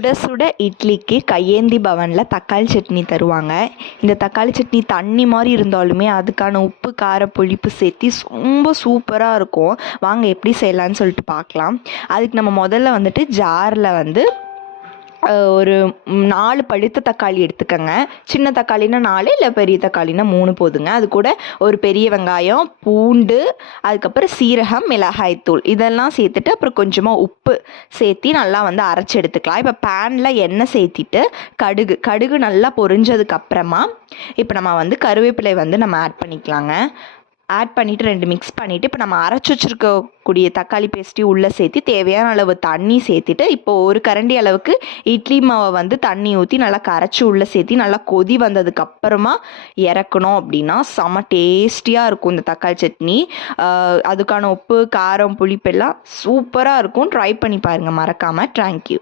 சுட சுட இட்லிக்கு கையேந்தி பவனில் தக்காளி சட்னி தருவாங்க. இந்த தக்காளி சட்னி தண்ணி மாதிரி இருந்தாலுமே அதுக்கான உப்பு கார புளிப்பு சேர்த்து ரொம்ப சூப்பராக இருக்கும். வாங்க எப்படி செய்யலான்னு சொல்லிட்டு பார்க்கலாம். அதுக்கு நம்ம முதல்ல வந்துட்டு ஜாரில் ஒரு 4 பழுத்த தக்காளி எடுத்துக்கோங்க. சின்ன தக்காளினா 4, இல்லை பெரிய தக்காளினா 3 போதுங்க. அது கூட ஒரு பெரிய வெங்காயம், பூண்டு, அதுக்கப்புறம் சீரகம், மிளகாய்த்தூள் இதெல்லாம் சேர்த்துட்டு அப்புறம் கொஞ்சமாக உப்பு சேர்த்து நல்லா அரைச்சி எடுத்துக்கலாம். இப்போ பேனில் எண்ணெய் சேர்த்திட்டு கடுகு நல்லா பொரிஞ்சதுக்கப்புறமா இப்போ நம்ம கருவேப்பிலை நம்ம ஆட் பண்ணிக்கலாங்க. ஆட் பண்ணிவிட்டு 2 மிக்ஸ் பண்ணிவிட்டு இப்போ நம்ம அரைச்சி வச்சுருக்கக்கூடிய தக்காளி பேஸ்ட்டையும் உள்ளே சேர்த்து தேவையான அளவு தண்ணி சேர்த்துட்டு இப்போது ஒரு கரண்டி அளவுக்கு இட்லி மாவை தண்ணி ஊற்றி நல்லா கரைச்சி உள்ளே சேர்த்து நல்லா கொதி வந்ததுக்கப்புறமா இறக்கணும். அப்படின்னா செம டேஸ்டியாக இருக்கும் இந்த தக்காளி சட்னி. அதுக்கான உப்பு காரம் புளிப்பெல்லாம் சூப்பராக இருக்கும். ட்ரை பண்ணி பாருங்கள் மறக்காமல். தேங்க்யூ.